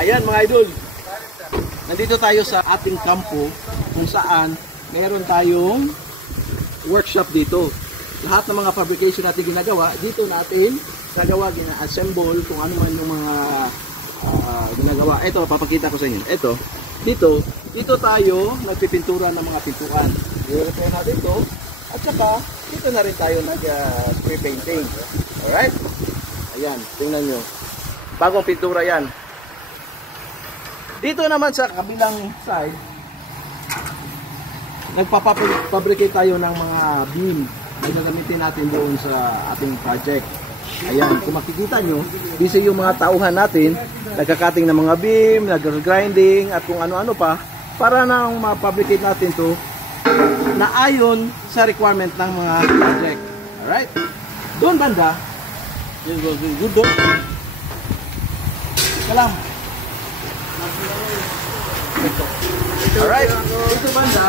Ayan mga idol, nandito tayo sa ating kampo kung saan meron tayong workshop dito. Lahat ng mga fabrication natin ginagawa, dito natin gagawa, gina-assemble kung ano man yung mga ginagawa. Ito, papakita ko sa inyo. Ito, dito tayo nagpipintura ng mga pintuan. I-repair natin ito. At saka, dito na rin tayo nag-pre-painting. Alright? Ayan, tingnan nyo. Bagong pintura yan. Dito naman sa kabilang side, nagpapabricate tayo ng mga beam na gagamitin natin doon sa ating project. Ayan, kung makikita nyo, busy yung mga tauhan natin, nagkakating ng mga beam, nag-grinding, at kung ano-ano pa, para nang mapabricate natin to na ayon sa requirement ng mga project. Alright? Doon banda, good doon. Kalam. Alright, ito banda,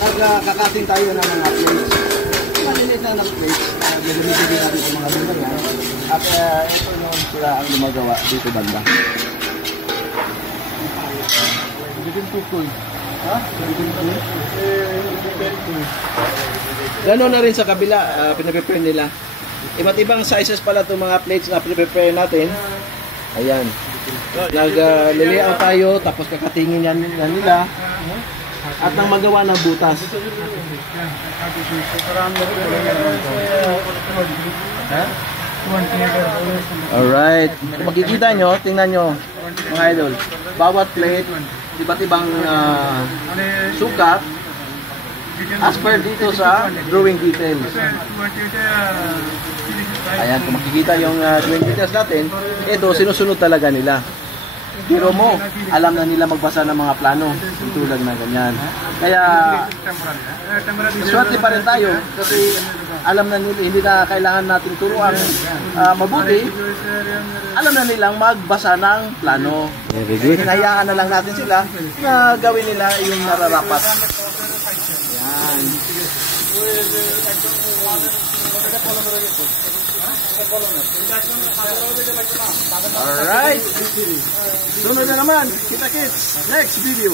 nagkakating tayo ng mga plates. Maliliit na ng plates, gagamitin din natin sa mga bunda yan. At ito yung sila ang gumagawa dito banda. Gano'n na rin sa kabila, pinaprepare nila. Iba't ibang sizes pala itong mga plates na pinaprepare natin. Ayan. Nagliliaw tayo, tapos kakatingin yan nila. At nang magawa ng butas. Alright. Kung makikita nyo, tingnan nyo mga idol. Bawat plate, iba't ibang sukat as per dito sa drawing details. Ayan, kung makikita yung drawing details natin, ito sinusunod talaga nila. Pero mo, alam na nila magbasa ng mga plano, tulad na ganyan. Kaya, swerte pa rin tayo kasi alam na nila, hindi na kailangan natin turuan mabuti, alam na nilang magbasa ng plano. Hinahayaan na lang natin sila na gawin nila yung nararapat. Yan. Alright. Sunod na naman. Kita-kits. Next video.